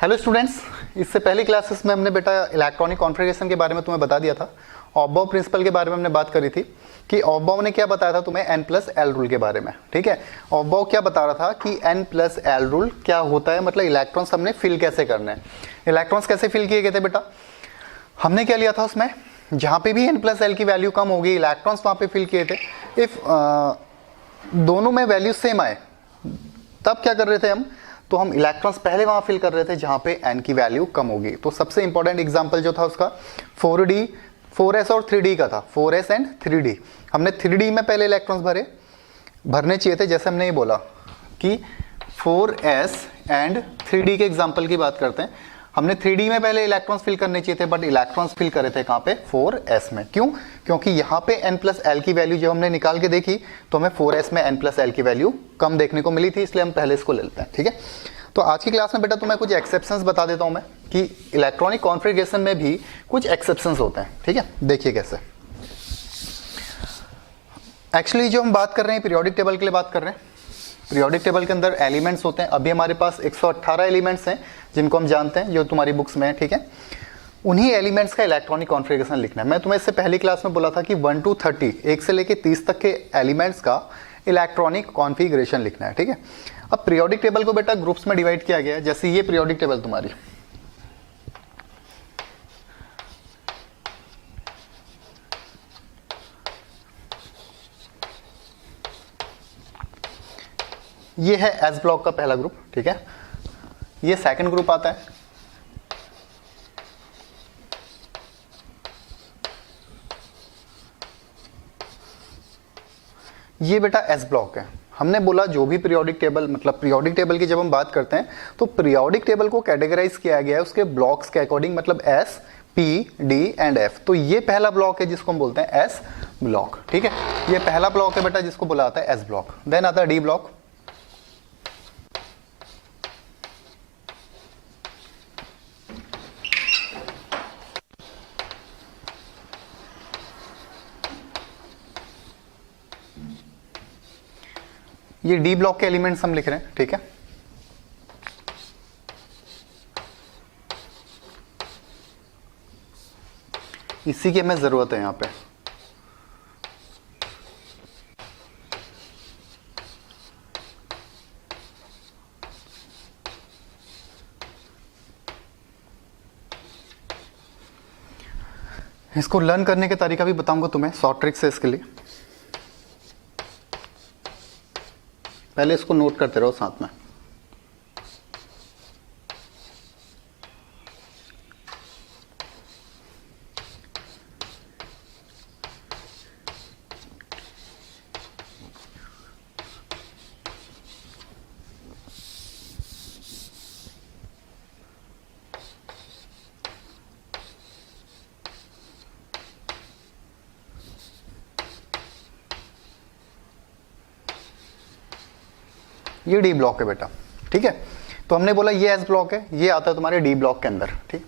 Hello students, इससे पहली classes में हमने बेटा इलेक्ट्रॉनिक कॉन्फ़िगरेशन के बारे में तुम्हें बता दिया था। ऑब्बाउ प्रिंसिपल के बारे में हमने बात करी थी कि ऑब्बाउ ने क्या बताया था तुम्हें n+l रूल के बारे में। ठीक है, ऑब्बाउ क्या बता रहा था कि n+l रूल क्या होता है, मतलब इलेक्ट्रॉन्स हमने फिल कैसे करने हैं। इलेक्ट्रॉन्स कैसे फिल किए गए थे बेटा, हमने क्या लिया था उसमें, जहाँ पे भी n+l की वैल्यू कम होगी इलेक्ट्रॉन्स वहाँ पे फिल किए थे। इफ दोनों में वैल्यू सेम आए तब क्या कर रहे थे हम, तो हम इलेक्ट्रॉन्स पहले वहां फिल कर रहे थे जहां पे n की वैल्यू कम होगी। तो सबसे इंपॉर्टेंट एग्जांपल जो था उसका 4s और 3d का था, 4s एंड 3d। हमने 3d में पहले इलेक्ट्रॉन्स भरने चाहिए थे, जैसे हमने ये बोला कि 4s एंड 3d के एग्जांपल की बात करते हैं। हमने 3d में पहले इलेक्ट्रॉन्स फिल करने चाहिए थे, बट इलेक्ट्रॉन्स फिल करे थे कहाँ पे, 4s में। क्यों? क्योंकि यहाँ पे n+l की वैल्यू जब हमने निकाल के देखी तो हमें 4s में n+l की वैल्यू कम देखने को मिली थी, इसलिए हम पहले इसको ले लेते हैं। ठीक है, तो आज की क्लास में बेटा तुम्हें कुछ एक्सेप्शंस बता देता हूँ मैं कि इलेक्ट्रॉनिक कॉन्फ़िगरेशन में भी कुछ एक्सेप्शंस होते हैं। ठीक है, देखिए कैसे। एक्चुअली जो हम बात कर रहे हैं पीरियोडिक टेबल के लिए बात कर रहे हैं। पीरियोडिक टेबल के अंदर एलिमेंट्स होते हैं। अभी हमारे पास 118 एलिमेंट्स हैं जिनको हम जानते हैं, जो तुम्हारी बुक्स में है। ठीक है, उन्हीं एलिमेंट्स का इलेक्ट्रॉनिक कॉन्फ़िगरेशन लिखना है। मैं तुम्हें इससे पहली क्लास में बोला था कि 1 to 30, 1 से लेके 30 तक के एलिमेंट्स का इलेक्ट्रॉनिक कॉन्फ़िगरेशन लिखना है। ठीक है, अब पीरियोडिक टेबल को बेटा ग्रुप्स में डिवाइड किया गया है। जैसे ये पीरियोडिक टेबल तुम्हारी, ये है एस ब्लॉक का पहला ग्रुप। ठीक है, ये सेकंड ग्रुप आता है, ये बेटा एस ब्लॉक है। हमने बोला जो भी पीरियोडिक टेबल, मतलब पीरियोडिक टेबल की जब हम बात करते हैं तो पीरियोडिक टेबल को कैटेगराइज किया गया है उसके ब्लॉक्स के अकॉर्डिंग, मतलब S, P, D and F. तो ये पहला ब्लॉक है जिसको हम बोलते हैं एस ब्लॉक। ठीक है, ये पहला ब्लॉक है बेटा जिसको बोला जाता है एस ब्लॉक। देन आता है डी ब्लॉक। ये डी ब्लॉक के एलिमेंट्स हम लिख रहे हैं। ठीक है, इसी की हमें जरूरत है यहां पे। इसको लर्न करने का तरीका भी बताऊंगा तुम्हें, शॉर्ट ट्रिक से इसके लिए। पहले इसको नोट करते रहो साथ में। ये डी ब्लॉक है बेटा। ठीक है, तो हमने बोला ये एस ब्लॉक है, ये आता है तुम्हारे डी ब्लॉक के अंदर। ठीक,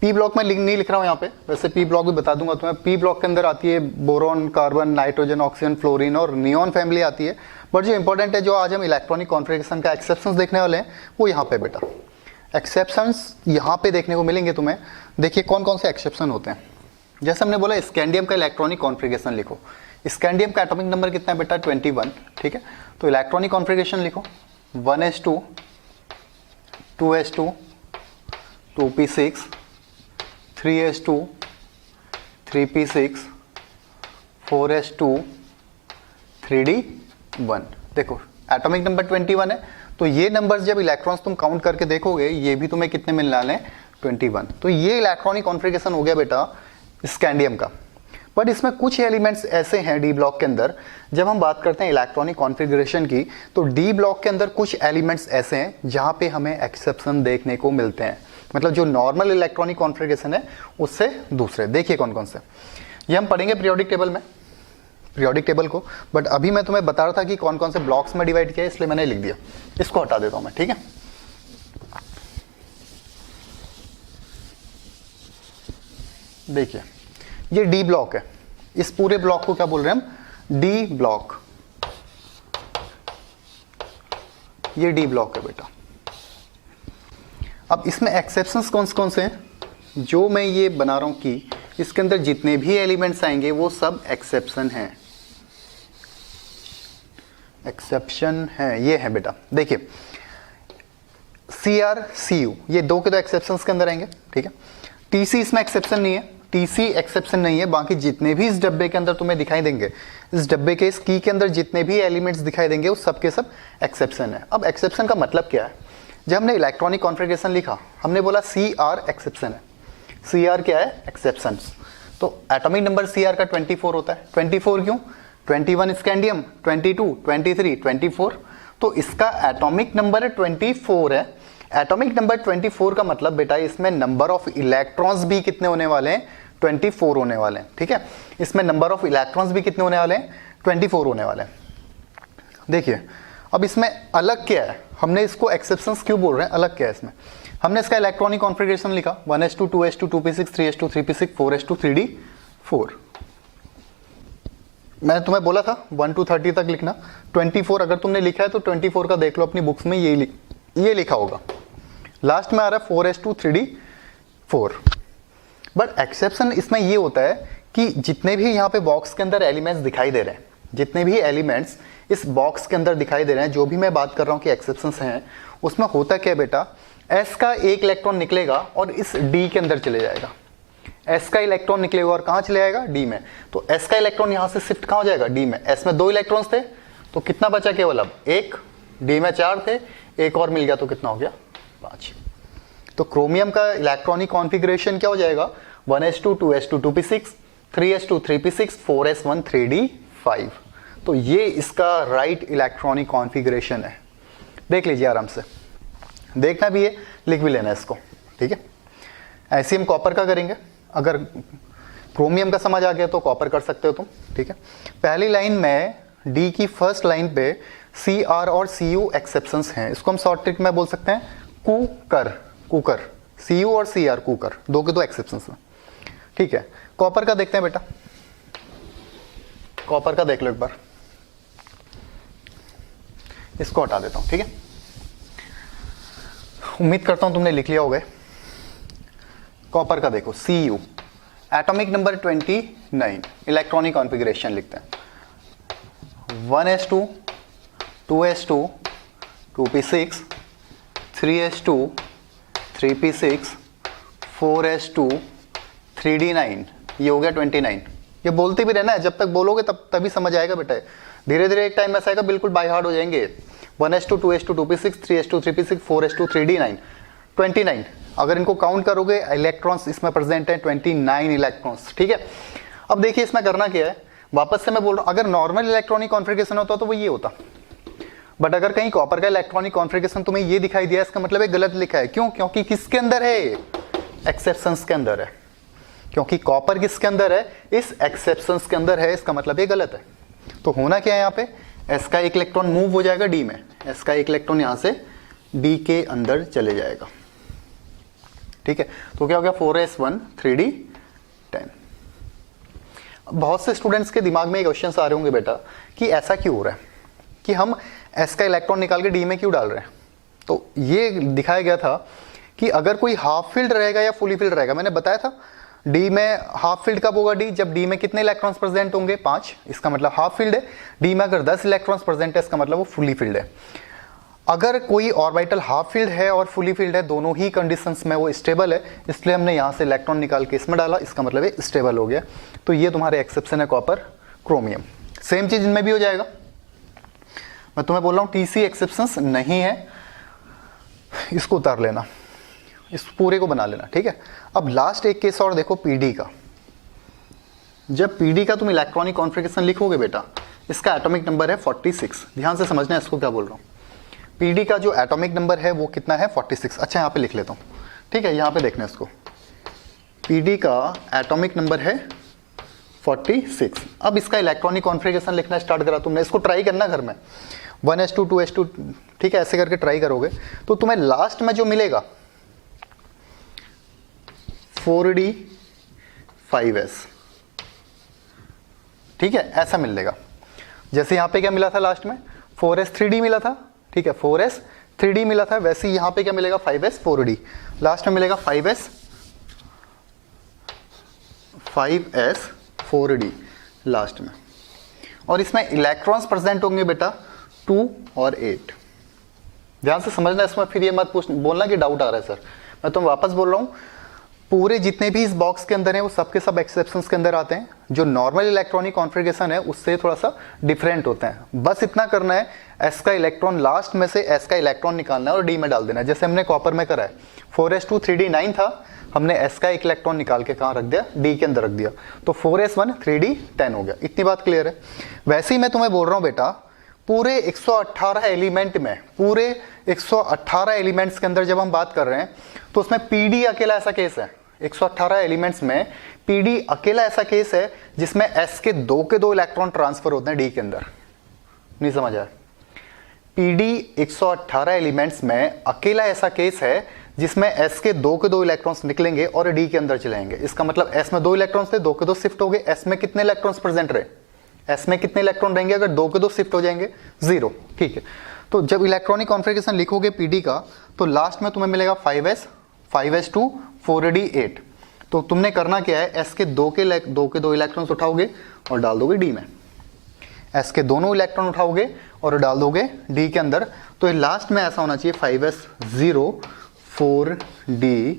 पी ब्लॉक में नहीं लिख रहा हूं यहाँ पे, वैसे पी ब्लॉक भी बता दूंगा तुम्हें। पी ब्लॉक के अंदर आती है boron, carbon, nitrogen, oxygen, fluorine और नियॉन फैमिली आती है। बट जो इंपॉर्टेंट है, जो आज हम इलेक्ट्रॉनिक कॉन्फ़िगरेशन का एक्सेप्शंस देखने वाले हैं, वो यहाँ पे बेटा एक्सेप्शंस यहाँ पे देखने को मिलेंगे तुम्हें। देखिए कौन कौन से एक्सेप्शन होते हैं। जैसे हमने बोला स्कैंडियम का इलेक्ट्रॉनिक कॉन्फ़िगरेशन लिखो। स्कैंडियम का एटॉमिक नंबर कितना है बेटा, 21। ठीक है, तो इलेक्ट्रॉनिक कॉन्फ़िगरेशन लिखो 1s2, 2s2, 2p6, 3s2, 3p6, 4s2, 3d1। देखो एटॉमिक नंबर 21 है, तो ये नंबर्स जब इलेक्ट्रॉन्स तुम काउंट करके देखोगे, ये भी तुम्हें कितने मिलने वाले हैं, 21। तो ये इलेक्ट्रॉनिक कॉन्फ़िगरेशन हो गया बेटा स्कैंडियम का। बट इसमें कुछ एलिमेंट्स ऐसे हैं डी ब्लॉक के अंदर, जब हम बात करते हैं इलेक्ट्रॉनिक कॉन्फ़िगरेशन की, तो डी ब्लॉक के अंदर कुछ एलिमेंट्स ऐसे हैं जहां पे हमें एक्सेप्शन देखने को मिलते हैं, मतलब जो नॉर्मल इलेक्ट्रॉनिक कॉन्फ़िगरेशन है उससे दूसरे। देखिए कौन कौन से, ये हम पढ़ेंगे पीरियोडिक टेबल में, पीरियोडिक टेबल को। बट अभी मैं तुम्हें बता रहा था कि कौन कौन से ब्लॉक्स में डिवाइड किया है, इसलिए मैंने लिख दिया। इसको हटा देता हूं मैं। ठीक है, देखिए ये डी ब्लॉक है। इस पूरे ब्लॉक को क्या बोल रहे हैं हम, डी ब्लॉक। ये डी ब्लॉक है बेटा। अब इसमें एक्सेप्शंस कौन से हैं? जो मैं ये बना रहा हूँ कि इसके अंदर जितने भी एलिमेंट्स आएंगे वो सब एक्सेप्शन हैं, एक्सेप्शन है। ये है बेटा, देखिए CR CU ये दो के दो एक्सेप्शंस के अंदर आएंगे, ठीक है। TC इसमें एक्सेप्शन नहीं है, TC एक्सेप्शन नहीं है। बाकी जितने भी इस डब्बे के अंदर तुम्हें दिखाई देंगे, इस डब्बे के इस की के अंदर जितने भी एलिमेंट्स दिखाई देंगे वो सब के सब एक्सेप्शन है। अब एक्सेप्शन का मतलब क्या है? जब हमने इलेक्ट्रॉनिक कॉन्फ़िगरेशन लिखा, हमने बोला CR एक्सेप्शन है। CR क्या है? एक्सेप्शन। तो एटॉमिक नंबर CR का 24 होता है। 24 क्यों? 21 स्कैंडियम, 22, 23, 24, तो इसका एटॉमिक नंबर 24 है। एटॉमिक नंबर 24 का मतलब बेटा इसमें नंबर ऑफ इलेक्ट्रॉन्स भी कितने होने वाले हैं? 24 होने वाले हैं, ठीक है। इसमें नंबर ऑफ इलेक्ट्रॉन्स भी कितने होने वाले हैं? 24 होने वाले हैं। देखिए अब इसमें अलग क्या है, हमने इसको एक्सेप्शंस क्यों बोल रहे हैं, अलग क्या है इसमें? हमने इसका इलेक्ट्रॉनिक कॉन्फ़िगरेशन लिखा 1s2 2s2 2p6 3s2 3p6 4s2 3d4। मैंने तुम्हें बोला था 1 to 30 तक लिखना। 24 अगर तुमने लिखा है तो 24 का देख लो अपनी बुक्स में, ये लिखा होगा। लास्ट में आ रहा है 4s2 3d4। बट एक्सेप्शन इसमें ये होता है कि जितने भी यहाँ पे बॉक्स के अंदर एलिमेंट्स दिखाई दे रहे हैं, जितने भी एलिमेंट्स इस बॉक्स के अंदर दिखाई दे रहे हैं, जो भी मैं बात कर रहा हूँ कि एक्सेप्शंस हैं, उसमें होता क्या बेटा, S का एक इलेक्ट्रॉन निकलेगा और इस D के अंदर चले जाएगा। S का इलेक्ट्रॉन निकलेगा और कहाँ चले जाएगा? D में। तो S का इलेक्ट्रॉन यहाँ से शिफ्ट कहाँ हो जाएगा? D में। S में 2 इलेक्ट्रॉन्स थे तो कितना बचा केवल? अब 1। D में 4 थे, एक और मिल गया तो कितना हो गया? 5। तो क्रोमियम का इलेक्ट्रॉनिक कॉन्फ़िगरेशन क्या हो जाएगा? 1s2 2s2 2p6 3s2 3p6 4s1 3d5। तो ये इसका राइट इलेक्ट्रॉनिक कॉन्फ़िगरेशन है। देख लीजिए आराम से, देखना भी है, लिख भी लेना है इसको, ठीक है। ऐसे हम कॉपर का करेंगे। अगर क्रोमियम का समझ आ गया तो कॉपर कर सकते हो तुम, ठीक है। पहली लाइन में डी की फर्स्ट लाइन पे CR और CU एक्सेप्शंस हैं। इसको हम शॉर्ट ट्रिक में बोल सकते हैं कुकर। CU और CR कुकर, दो के दो एक्सेप्शंस हैं, ठीक है। कॉपर का देखते हैं बेटा, कॉपर का देख लो एक बार। इसको हटा देता हूं, ठीक है। उम्मीद करता हूं तुमने लिख लिया होगा। कॉपर का देखो, CU atomic number 29, electronic configuration लिखते हैं 1s2 2s2 2p6 3s2 3p6 4s2 3d9, ये हो गया 29। ये बोलते भी रहना है, जब तक बोलोगे तभी समझ आएगा बेटा। धीरे धीरे एक टाइम ऐसा आएगा बिल्कुल बाय हार्ट हो जाएंगे। 1s2 2s2 2p6 3s2 3p6 4s2 3d9 29। अगर इनको काउंट करोगे इलेक्ट्रॉन्स इसमें प्रेजेंट है 29 इलेक्ट्रॉन्स, ठीक है। अब देखिए इसमें करना क्या है, वापस से मैं बोल रहा हूं, अगर नॉर्मल इलेक्ट्रॉनिक कॉन्फ़िगरेशन होता तो वो ये होता। बट अगर कहीं कॉपर का इलेक्ट्रॉनिक कॉन्फ़िगरेशन तुम्हें ये दिखाई दिया, इसका मतलब है गलत लिखा है। क्यों? क्योंकि किसके अंदर है? एक्सेप्शंस के अंदर है। क्योंकि कॉपर किसके अंदर है? इस एक्सेप्शंस के अंदर है, इसका मतलब ये गलत है। तो होना क्या है यहाँ पे, S का एक इलेक्ट्रॉन मूव हो जाएगा D में, S का एक इलेक्ट्रॉन यहाँ से D के अंदर चले जाएगा, ठीक है। तो क्या हो गया? 4s1 3d10। बहुत से स्टूडेंट्स के दिमाग में ये क्वेश्चंस आ रहे होंगे बेटा कि ऐसा क्यों हो रहा है कि हम S का इलेक्ट्रॉन निकाल के D में क्यों डाल रहे हैं। तो ये दिखाया गया था कि अगर कोई हाफ फील्ड रहेगा या फुली फील्ड रहेगा, मैंने बताया था डी में हाफ फील्ड कब होगा? डी जब डी में कितने इलेक्ट्रॉन्स प्रेजेंट होंगे? 5, इसका मतलब हाफ फील्ड है। डी में अगर 10 इलेक्ट्रॉन्स प्रेजेंट है, इसका मतलब वो फुली फील्ड है। अगर कोई ऑर्बिटल हाफ फील्ड है और फुली फील्ड है, दोनों ही कंडीशंस में वो स्टेबल है, इसलिए हमने यहाँ से इलेक्ट्रॉन निकाल के इसमें डाला, इसका मतलब है स्टेबल हो गया। तो ये तुम्हारे एक्सेप्शन है कॉपर क्रोमियम। सेम चीज इनमें भी हो जाएगा। मैं तुम्हें बोल रहा हूँ TC एक्सेप्शंस नहीं है, इसको उतार लेना, इस पूरे को बना लेना, ठीक है। अब लास्ट एक केस और देखो, PD का। जब PD का तुम इलेक्ट्रॉनिक कॉन्फ़िगरेशन लिखोगे बेटा, इसका एटॉमिक नंबर है 46। ध्यान से समझना है इसको क्या बोल रहा हूँ। PD का जो एटॉमिक नंबर है वो कितना है? 46। अच्छा यहाँ पे लिख लेता हूँ, ठीक है। यहाँ पे देखना है इसको, PD का एटॉमिक नंबर है 46। अब इसका इलेक्ट्रॉनिक कॉन्फ़िगरेशन लिखना स्टार्ट करा तुमने, इसको ट्राई करना घर में 1s2 2s2, ठीक है, ऐसे करके ट्राई करोगे तो तुम्हें लास्ट में जो मिलेगा 4d5s, ठीक है, ऐसा मिलेगा। जैसे यहाँ पे क्या मिला था लास्ट में? 4s 3d मिला था, ठीक है, 4s 3D मिला था, वैसे ही यहाँ पे क्या मिलेगा 5s 4D, लास्ट में मिलेगा 5s 4D लास्ट में। और इसमें इलेक्ट्रॉन्स प्रेजेंट होंगे बेटा 2 और 8। ध्यान से समझना इसमें, फिर ये मत बोलना कि डाउट आ रहा है सर। मैं तुम वापस बोल रहा हूँ, पूरे जितने भी इस बॉक्स के अंदर हैं वो सबके सब एक्सेप्शंस के अंदर आते हैं। जो नॉर्मल इलेक्ट्रॉनिक कॉन्फ़िगरेशन है उससे थोड़ा सा डिफरेंट होते हैं। बस इतना करना है, एस का इलेक्ट्रॉन लास्ट में से एस का इलेक्ट्रॉन निकालना है और डी में डाल देना है, जैसे हमने कॉपर में करा है। 4s2 3d9 था, हमने एस का एक इलेक्ट्रॉन निकाल के कहाँ रख दिया, डी के अंदर रख दिया, तो 4s1 3d10 हो गया। इतनी बात क्लियर है। वैसे ही मैं तुम्हें बोल रहा हूँ बेटा, पूरे 118 एलिमेंट में, पूरे 118 एलिमेंट्स के अंदर जब हम बात कर रहे हैं तो उसमें पीडी अकेला ऐसा केस है। 118 एलिमेंट्स में पीडी अकेला ऐसा केस है जिसमें एस के दो इलेक्ट्रॉन ट्रांसफर होते हैं डी के अंदर। नहीं समझ आया? पीडी 118 एलिमेंट्स में अकेला ऐसा केस है जिसमें एस के दो इलेक्ट्रॉन्स निकलेंगे और डी के अंदर चलेंगे। इसका मतलब एस में 2 इलेक्ट्रॉन्स थे, 2 के 2 शिफ्ट हो गए। एस में कितने इलेक्ट्रॉन्स प्रेजेंट रहे? एस में कितने इलेक्ट्रॉन रहेंगे अगर 2 के 2 शिफ्ट हो जाएंगे? 0। ठीक है, तो जब इलेक्ट्रॉनिक कॉन्फ़िगरेशन लिखोगे पीडी का तो लास्ट में तुम्हें मिलेगा 5s 5s2 4d 8। तो तुमने करना क्या है, एस के दो के दो इलेक्ट्रॉन्स उठाओगे और डाल दोगे डी में। एस के दोनों इलेक्ट्रॉन उठाओगे और डाल दोगे डी के अंदर। तो ये लास्ट में ऐसा होना चाहिए 5s0 4d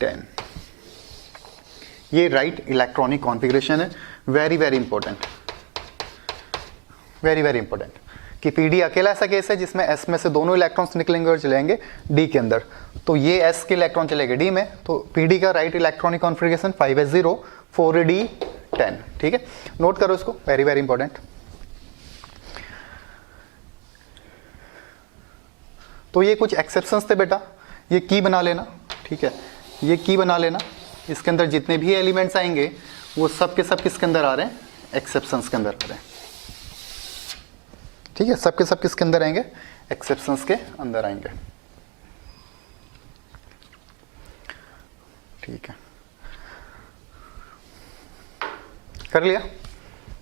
10। ये राइट इलेक्ट्रॉनिक कॉन्फ़िगरेशन है। Very very important, very very important कि पीडी अकेला ऐसा केस है जिसमें एस में से दोनों इलेक्ट्रॉन्स निकलेंगे और चलेंगे डी के अंदर। तो ये एस के इलेक्ट्रॉन चलेंगे डी में, तो पीडी का right electronic configuration 5s0 4d 10। ठीक है, नोट करो इसको, वेरी वेरी इंपॉर्टेंट। तो ये कुछ एक्सेप्शंस थे बेटा, ये की बना लेना। ठीक है, ये की बना लेना। इसके अंदर जितने भी एलिमेंट्स आएंगे वो सब के सब किसके अंदर आ रहे हैं? एक्सेप्शंस के अंदर आ रहे हैं। ठीक है, सब के सब किसके अंदर आएंगे? एक्सेप्शंस के अंदर आएंगे। ठीक है, कर लिया,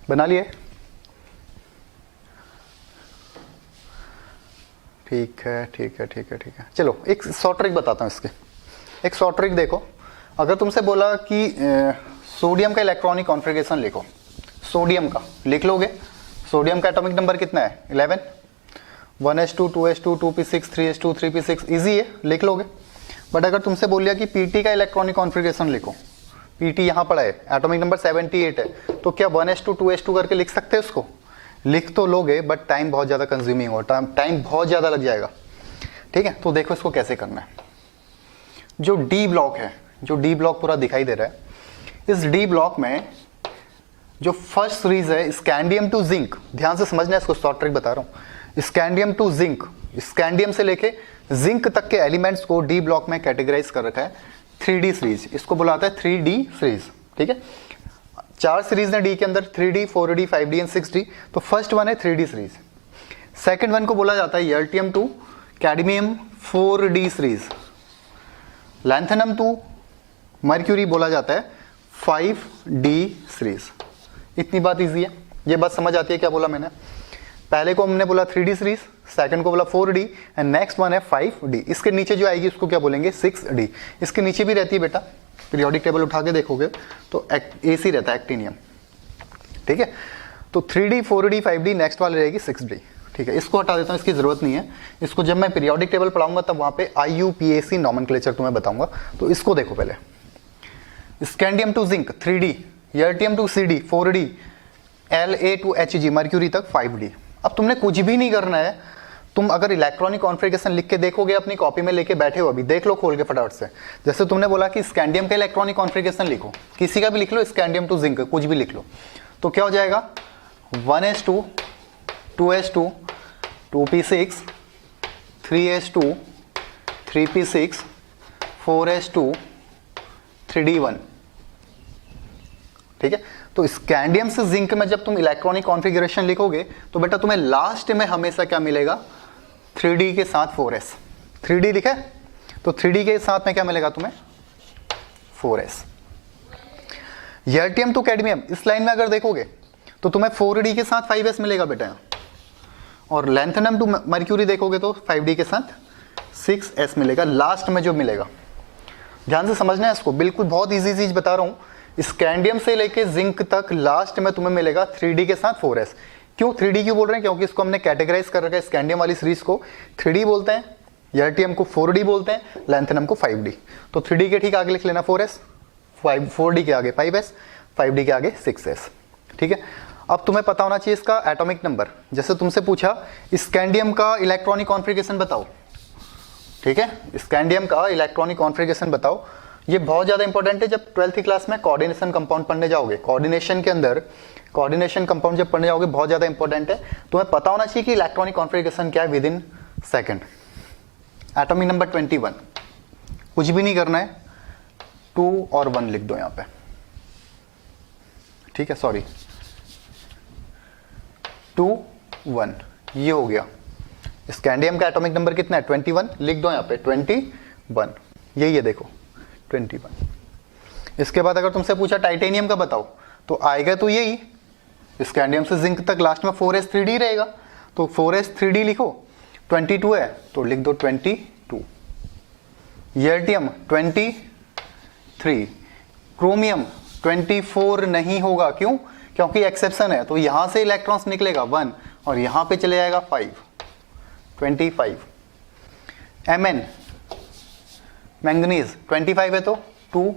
बना लिए? ठीक है ठीक है ठीक है ठीक है। चलो एक शॉर्ट ट्रिक बताता हूँ इसके। एक शॉर्ट ट्रिक देखो, अगर तुमसे बोला कि सोडियम का इलेक्ट्रॉनिक कॉन्फ़िगरेशन लिखो, सोडियम का लिख लोगे? सोडियम का एटॉमिक नंबर कितना है? 11। 1s2 2s2 2p6 3s2 3p6, easy है, लिख लोगे। बट अगर तुमसे बोल लिया कि पीटी का इलेक्ट्रॉनिक कॉन्फ़िगरेशन लिखो, पीटी यहाँ पड़ा है, एटॉमिक नंबर 78 है, तो क्या 1s2 2s2 करके लिख सकते हैं उसको? लिख तो लोगे बट टाइम बहुत ज़्यादा कंज्यूमिंग होगा, टाइम बहुत ज़्यादा लग जाएगा। ठीक है, तो देखो इसको कैसे करना है। जो डी ब्लॉक है, जो डी ब्लॉक पूरा दिखाई दे रहा है, इस डी ब्लॉक में जो फर्स्ट सीरीज है स्कैंडियम टू जिंक, ध्यान से समझना है इसको, शॉर्ट ट्रिक बता रहा हूँ। स्कैंडियम टू जिंक, स्कैंडियम से लेके जिंक तक के एलिमेंट्स को डी ब्लॉक में कैटेगराइज कर रखा है 3D सीरीज, इसको बुलाता है 3D सीरीज। ठीक है, 4 सीरीज है डी के अंदर, 3D 4D 5D and 6D। तो फर्स्ट वन है 3D सीरीज। सेकंड वन को बोला जाता है यर्टियम to cadmium 4D series. Lanthanum to mercury बोला जाता है 5D सीरीज। इतनी बात इजी है, ये बात समझ आती है क्या बोला मैंने? पहले को हमने बोला 3D सीरीज, सेकंड को बोला 4D एंड नेक्स्ट वन है 5D। इसके नीचे जो आएगी उसको क्या बोलेंगे? 6D। इसके नीचे भी रहती है बेटा, पीरियोडिक टेबल उठा के देखोगे तो AC रहता है, एक्टिनियम। ठीक है, तो 3D 4D 5D, नेक्स्ट वाली रहेगी 6D। ठीक है, इसको हटा देता हूँ, इसकी जरूरत नहीं है। इसको जब मैं पीरियोडिक टेबल पढ़ाऊंगा तब वहां पे IUPAC नॉमेनक्लेचर तुम्हें बताऊंगा। तो इसको देखो पहले, स्कैंडियम टू जिंक 3D, यर्टियम to CD 4D, La to Hg mercury तक 5D। अब तुमने कुछ भी नहीं करना है, तुम अगर इलेक्ट्रॉनिक कॉन्फ़िगरेशन लिख के देखोगे, अपनी कॉपी में लेके बैठे हो, अभी देख लो खोल के फटाफट से। जैसे तुमने बोला कि स्कैंडियम का इलेक्ट्रॉनिक कॉन्फ़िगरेशन लिखो, किसी का भी लिख लो, स्कैंडियम टू जिंक कुछ भी लिख लो, तो क्या हो जाएगा? 1s2 2s2 2p6 3s2 3p6 4s2 3d1। ठीक है, तो स्कैंडियम से जिंक में जब तुम इलेक्ट्रॉनिक कॉन्फ़िगरेशन लिखोगे तो बेटा तुम्हें लास्ट में हमेशा क्या मिलेगा? 3D के साथ 4s। 3D लिखा है तो 3D के साथ में क्या मिलेगा तुम्हें? 4s। यर्टियम टू कैडमियम, इस लाइन में अगर देखोगे तो तुम्हें 4D के साथ 5s मिलेगा बेटा, और लैंथेनम टू मर्क्यूरी देखोगे तो 5D के साथ 6s मिलेगा लास्ट में जो मिलेगा। ध्यान से समझना है इसको, बिल्कुल बहुत इजी चीज बता रहा हूँ। स्कैंडियम से लेके जिंक तक लास्ट में तुम्हें मिलेगा 3d के साथ 4s। क्यों 3d क्यों बोल रहे हैं? क्योंकि इसको हमने कैटेगराइज कर रखा है, स्कैंडियम वाली सीरीज को 3d बोलते हैं, एर्टियम को 4d बोलते हैं, लैंथेनम को 5d। तो 3d के ठीक आगे लिख लेना 4s, 4d के आगे 5s, 5d के आगे 6s। ठीक है, अब तुम्हें पता होना चाहिए इसका एटॉमिक नंबर। जैसे तुमसे पूछा स्कैंडियम का इलेक्ट्रॉनिक कॉन्फ़िगरेशन बताओ, ठीक है, स्कैंडियम का इलेक्ट्रॉनिक कॉन्फ़िगरेशन बताओ। ये बहुत ज्यादा इंपॉर्टेंट है जब 12th क्लास में कोऑर्डिनेशन कंपाउंड पढ़ने जाओगे। कोऑर्डिनेशन के अंदर कोऑर्डिनेशन कंपाउंड जब पढ़ने जाओगे बहुत ज्यादा इंपॉर्टेंट है, तुम्हें पता होना चाहिए कि इलेक्ट्रॉनिक कॉन्फ़िगरेशन क्या है with in second. Atomic number 21, कुछ भी नहीं करना है, 2 और 1 लिख दो यहाँ पे, ठीक है, सॉरी 2 1, ये हो गया। स्कैंडियम का एटॉमिक नंबर कितना है? 21, लिख दो यहाँ पे 21, यही है देखो 21। इसके बाद अगर तुमसे पूछा टाइटेनियम का बताओ तो आएगा तो यही, स्कैंडियम से जिंक तक लास्ट में 4s 3d रहेगा, तो 4s 3d लिखो। 22 है तो लिख दो 22। एर्टियम 23, क्रोमियम 24 नहीं होगा, क्यों? क्योंकि एक्सेप्शन है, तो यहां से इलेक्ट्रॉन्स निकलेगा 1 और यहां पे चले जाएगा 5, 25। Mn मैंगनीज 25 है तो 2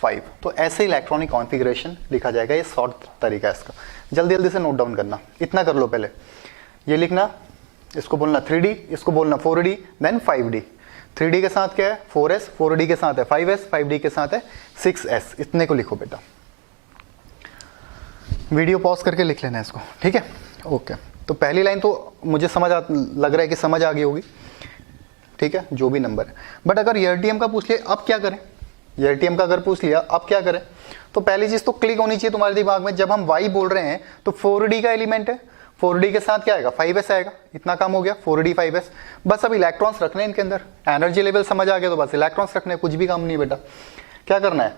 5। तो ऐसे इलेक्ट्रॉनिक कॉन्फ़िगरेशन लिखा जाएगा। ये शॉर्ट तरीका है इसका, जल्दी जल्दी से नोट डाउन करना। इतना कर लो पहले, ये लिखना, इसको बोलना 3d, इसको बोलना 4d, देन 5d। 3d के साथ क्या है? 4s, 4d के साथ है 5s, 5d के साथ है 6s। इतने को लिखो बेटा, वीडियो पॉज करके लिख लेना इसको, ठीक है, ओके। तो पहली लाइन तो मुझे लग रहा है कि समझ आ गई होगी, ठीक है, जो भी नंबर है। बट अगर एर्टियम का पूछ लिया अब क्या करें? एर्टियम का अगर पूछ लिया अब क्या करें, तो पहली चीज तो क्लिक होनी चाहिए तुम्हारे दिमाग में, जब हम y बोल रहे हैं तो 4d का एलिमेंट है, 4d के साथ क्या आएगा? 5s आएगा। इतना काम हो गया, 4d 5s। बस अब इलेक्ट्रॉन्स रखने हैं इनके अंदर, एनर्जी लेवल समझ आ गया तो बस इलेक्ट्रॉन्स रखने, कुछ भी काम नहीं बेटा। क्या करना है?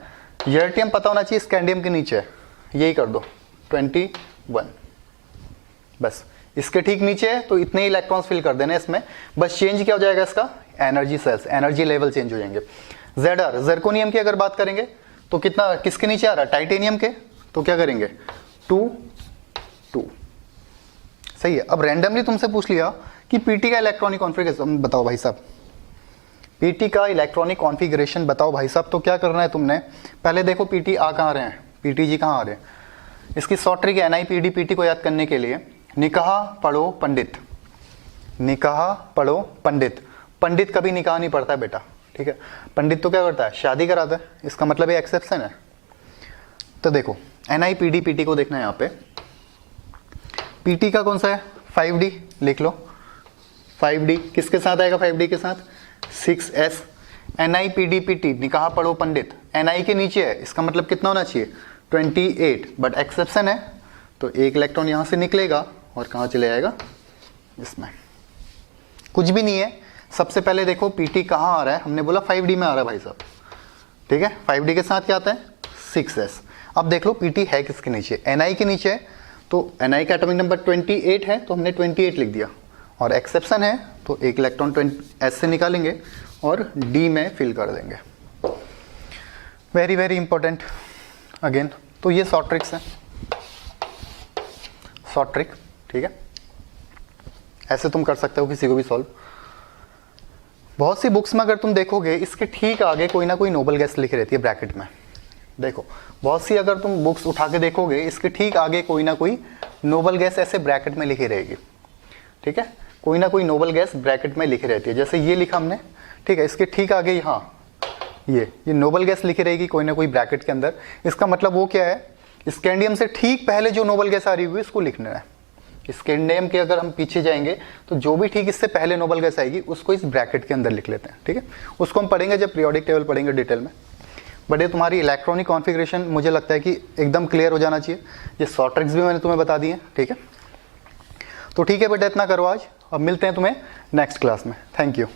एर्टियम पता होना चाहिए स्कैंडियम के नीचे है, यही कर दो 21, बस इसके ठीक नीचे है तो इतने इलेक्ट्रॉन्स फिल कर देने इसमें। बस चेंज क्या हो जाएगा इसका? Energy cells, energy level change हो जाएंगे। Zr जर्कोनियम की अगर बात करेंगे तो कितना, किसके नीचे आ रहा है? टाइटेनियम के, तो क्या करेंगे? 2 2, सही है। अब रैंडमली तुमसे पूछ लिया कि पीटी का इलेक्ट्रॉनिक कॉन्फ़िगरेशन बताओ भाई साहब, पीटी का इलेक्ट्रॉनिक कॉन्फ़िगरेशन बताओ भाई साहब, तो क्या करना है तुमने? पहले देखो पीटी आ कहाँ रहे हैं, पीटी जी कहाँ आ रहे हैं। इसकी शॉर्ट ट्रिक है NIPD पीटी को याद करने के लिए, निकाह पढ़ो पंडित, निकाह पढ़ो पंडित। पंडित कभी निकाह नहीं पढ़ता बेटा, ठीक है। पंडित तो क्या करता है? शादी कराता है, इसका मतलब ये एक्सेप्शन है। तो देखो NIPD पीटी को देखना है यहाँ पे, पीटी का कौन सा है? 5d, लिख लो 5d। किसके साथ आएगा 5d के साथ? 6s। NIPD पीटी निकाह पढ़ो पंडित, Ni के नीचे है, इसका मतलब कितना होना चाहिए? 28, बट एक्सेप्शन है तो एक इलेक्ट्रॉन यहां से निकलेगा और कहां चले जाएगा? इसमें कुछ भी नहीं है। सबसे पहले देखो पीटी कहां आ रहा है, हमने बोला 5d में आ रहा है भाई साहब, ठीक है। 5d के साथ क्या आता है? 6s। अब देख लो पीटी है किसके नीचे? Ni के नीचे है, तो Ni का एटॉमिक नंबर 28 है तो हमने 28 लिख दिया, और एक्सेप्शन है तो एक इलेक्ट्रॉन S से निकालेंगे और D में फिल कर देंगे। Very very important again. तो ये शॉर्ट ट्रिक्स है, शॉर्ट ट्रिक, ठीक है। ऐसे तुम कर सकते हो किसी को भी सॉल्व। बहुत सी बुक्स में अगर तुम देखोगे इसके ठीक आगे कोई ना कोई नोबल गैस लिखी रहती है ब्रैकेट में। देखो बहुत सी अगर तुम बुक्स उठा के देखोगे इसके ठीक आगे कोई ना कोई नोबल गैस ऐसे ब्रैकेट में लिखी रहेगी, ठीक है। कोई ना कोई नोबल गैस ब्रैकेट में लिखी रहती है, जैसे ये लिखा हमने, ठीक है। इसके ठीक आगे यहाँ ये नोबल गैस लिखी रहेगी कोई ना कोई ब्रैकेट के अंदर। इसका मतलब वो क्या है? स्कैंडियम से ठीक पहले जो नोबल गैस आ रही हुई इसको लिखना है। स्कैंडियम के अगर हम पीछे जाएंगे तो जो भी ठीक इससे पहले नोबल गैस आएगी उसको इस ब्रैकेट के अंदर लिख लेते हैं, ठीक है। उसको हम पढ़ेंगे जब पीरियोडिक टेबल पढ़ेंगे डिटेल में। बट ये तुम्हारी इलेक्ट्रॉनिक कॉन्फ़िगरेशन मुझे लगता है कि एकदम क्लियर हो जाना चाहिए। ये शॉर्ट ट्रिक्स भी मैंने तुम्हें बता दी है, ठीक है। तो ठीक है बेटा, इतना करो आज, अब मिलते हैं तुम्हें नेक्स्ट क्लास में। Thank you.